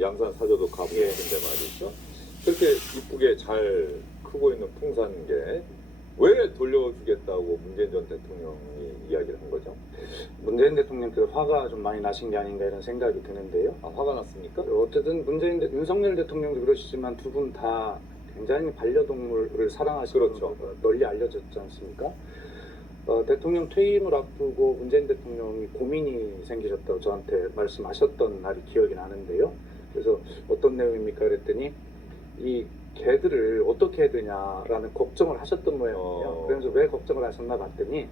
양산 사저도 가보고 있는데 말이죠. 그렇게 이쁘게 잘 크고 있는 풍산개 왜 돌려주겠다고 문재인 전 대통령이 이야기를 한 거죠? 문재인 대통령께서 화가 좀 많이 나신 게 아닌가 이런 생각이 드는데요. 아, 화가 났습니까? 어쨌든 윤석열 대통령도 그러시지만 두 분 다 굉장히 반려동물을 사랑하시는 그렇죠. 널리 알려졌지 않습니까? 대통령 퇴임을 앞두고 문재인 대통령이 고민이 생기셨다고 저한테 말씀하셨던 날이 기억이 나는데요. 그래서 어떤 내용입니까? 그랬더니 이 개들을 어떻게 해야 되냐라는 걱정을 하셨던 모양이에요. 그래서 왜 걱정을 하셨나 봤더니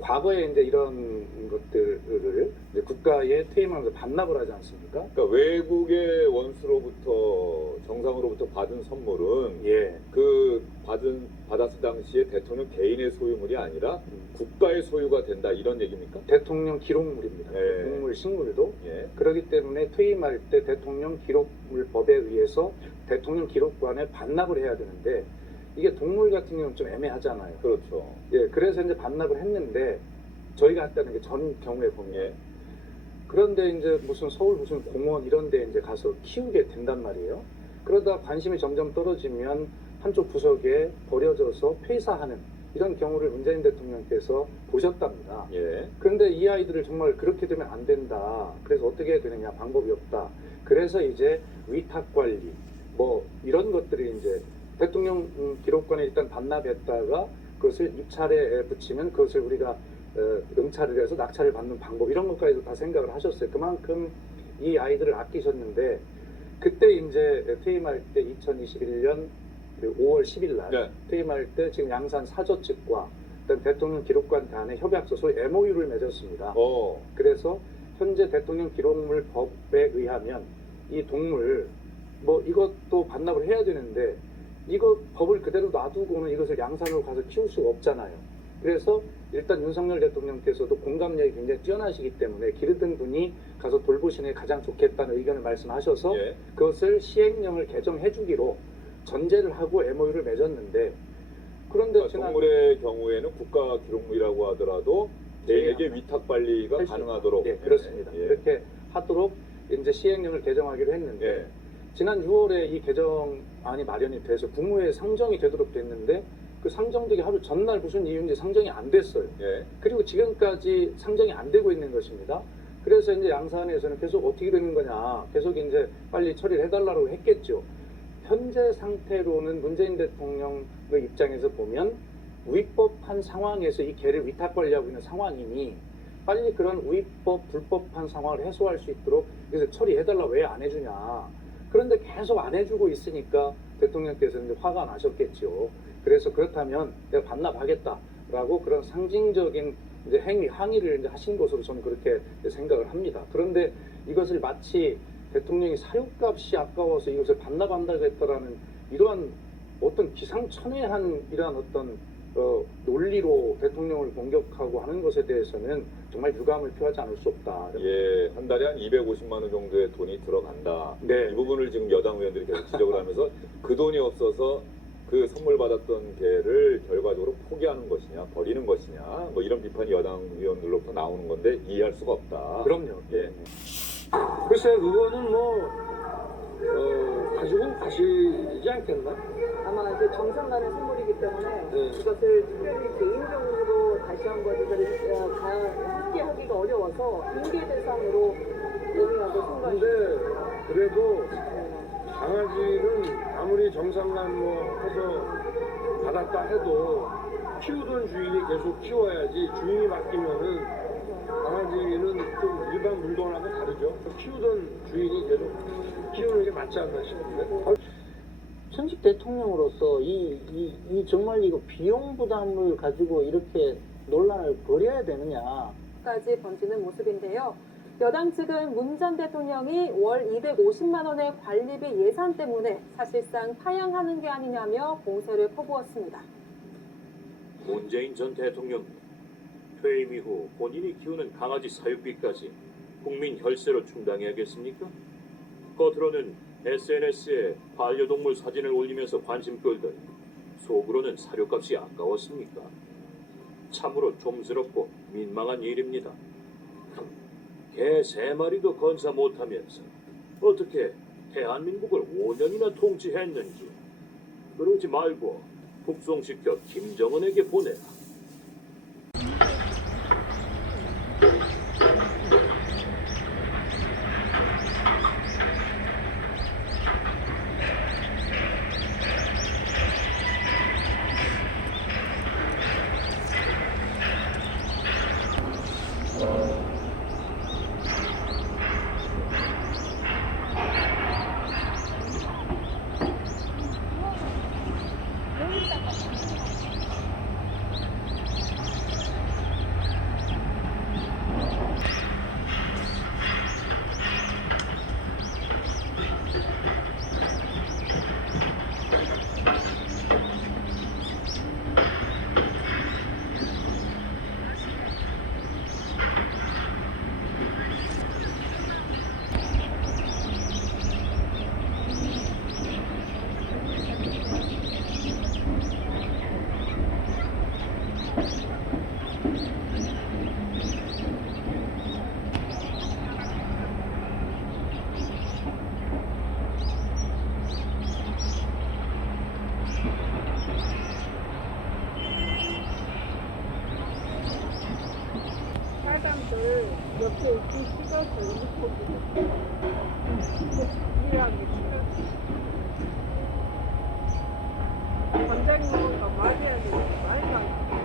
과거에 이제 이런 것들을 이제 국가에 퇴임하면서 반납을 하지 않습니까? 그러니까 외국의 원수로부터 정상으로부터 받은 선물은 예. 그 받았을 당시에 대통령 개인의 소유물이 아니라 국가의 소유가 된다 이런 얘기입니까? 대통령 기록물입니다. 예. 동물, 식물도. 예. 그렇기 때문에 퇴임할 때 대통령 기록물법에 의해서 대통령 기록관에 반납을 해야 되는데 이게 동물 같은 경우는 좀 애매하잖아요. 그렇죠. 예, 그래서 이제 반납을 했는데 저희가 했다는 게 전 경우에 보면 예. 그런데 이제 무슨 서울 무슨 공원 이런 데 이제 가서 키우게 된단 말이에요. 그러다 관심이 점점 떨어지면 한쪽 구석에 버려져서 폐사하는 이런 경우를 문재인 대통령께서 보셨답니다. 예. 그런데 이 아이들을 정말 그렇게 되면 안 된다. 그래서 어떻게 해야 되느냐 방법이 없다. 그래서 이제 위탁 관리 뭐 이런 것들이 이제 대통령 기록관에 일단 반납했다가 그것을 입찰에 붙이면 그것을 우리가 응찰을 해서 낙찰을 받는 방법 이런 것까지도 다 생각을 하셨어요. 그만큼 이 아이들을 아끼셨는데 그때 이제 퇴임할 때 2021년 5월 10일 날 네. 퇴임할 때 지금 양산 사저 측과 일단 대통령 기록관 간의 협약서 소위 MOU를 맺었습니다. 그래서 현재 대통령 기록물 법에 의하면 이 동물 뭐 이것도 반납을 해야 되는데 이거 법을 그대로 놔두고는 이것을 양산으로 가서 키울 수가 없잖아요. 그래서 일단 윤석열 대통령께서도 공감력이 굉장히 뛰어나시기 때문에 기르던 분이 가서 돌보시는 게 가장 좋겠다는 의견을 말씀하셔서 예. 그것을 시행령을 개정해 주기로 전제를 하고 MOU를 맺었는데 그런데 그러니까 동물의 경우에는 국가 기록물이라고 하더라도 개인에게 위탁 관리가 가능하도록. 네, 그렇습니다. 예. 이렇게 하도록 이제 시행령을 개정하기로 했는데 예. 지난 6월에 이 개정안이 마련이 돼서 국무회에 상정이 되도록 됐는데 그 상정되기 하루 전날 무슨 이유인지 상정이 안 됐어요. 예. 그리고 지금까지 상정이 안 되고 있는 것입니다. 그래서 이제 양산에서는 계속 어떻게 되는 거냐, 계속 이제 빨리 처리를 해달라고 했겠죠. 현재 상태로는 문재인 대통령의 입장에서 보면 위법한 상황에서 이 개를 위탁 관리하고 있는 상황이니 빨리 그런 위법, 불법한 상황을 해소할 수 있도록 그래서 처리해달라 왜 안 해주냐. 그런데 계속 안 해주고 있으니까 대통령께서는 이제 화가 나셨겠죠. 그래서 그렇다면 내가 반납하겠다라고 그런 상징적인 이제 항의를 이제 하신 것으로 저는 그렇게 생각을 합니다. 그런데 이것을 마치 대통령이 사육값이 아까워서 이것을 반납한다고 했다라는 이러한 어떤 기상천외한 이러한 어떤 논리로 대통령을 공격하고 하는 것에 대해서는 정말 유감을 표하지 않을 수 없다. 예, 한 달에 한 250만 원 정도의 돈이 들어간다. 네. 이 부분을 지금 여당 의원들이 계속 지적을 하면서 그 돈이 없어서 그 선물 받았던 개를 결과적으로 포기하는 것이냐, 버리는 것이냐, 뭐 이런 비판이 여당 의원들로부터 나오는 건데 이해할 수가 없다. 그럼요. 예. 글쎄 그거는 뭐 가지고 가시지 않겠나? 아마 이제 정상간의 선물이기 때문에 네. 이것을 특별히 개인적으로 다시 한번 함께 하기가 어려워서 인계 대상으로 논의하고 생각이 근데 그래도 강아지는 아무리 정상간 뭐 해서 받았다 해도 키우던 주인이 계속 키워야지 주인이 바뀌면은 강아지는 좀 일반 물건하고 다르죠. 키우던 주인이 계속 키우는 게 맞지 않나 싶은데. 현직 대통령으로서 이 정말 이거 비용 부담을 가지고 이렇게 논란을 벌여야 되느냐. 까지 번지는 모습인데요. 여당 측은 문 전 대통령이 월 250만 원의 관리비 예산 때문에 사실상 파양하는 게 아니냐며 공세를 퍼부었습니다. 문재인 전 대통령 퇴임 이후 본인이 키우는 강아지 사육비까지 국민 혈세로 충당해야겠습니까? 겉으로는 SNS에 반려동물 사진을 올리면서 관심 끌더니 속으로는 사료값이 아까웠습니까? 참으로 좀스럽고 민망한 일입니다. 개 3마리도 건사 못하면서 어떻게 대한민국을 5년이나 통치했는지. 그러지 말고 북송시켜 김정은에게 보내라. 사람들 옆에 있기 싫어서 이렇게 이해하기 싫어서 원장님과 말해야 되는데 말도 안 돼.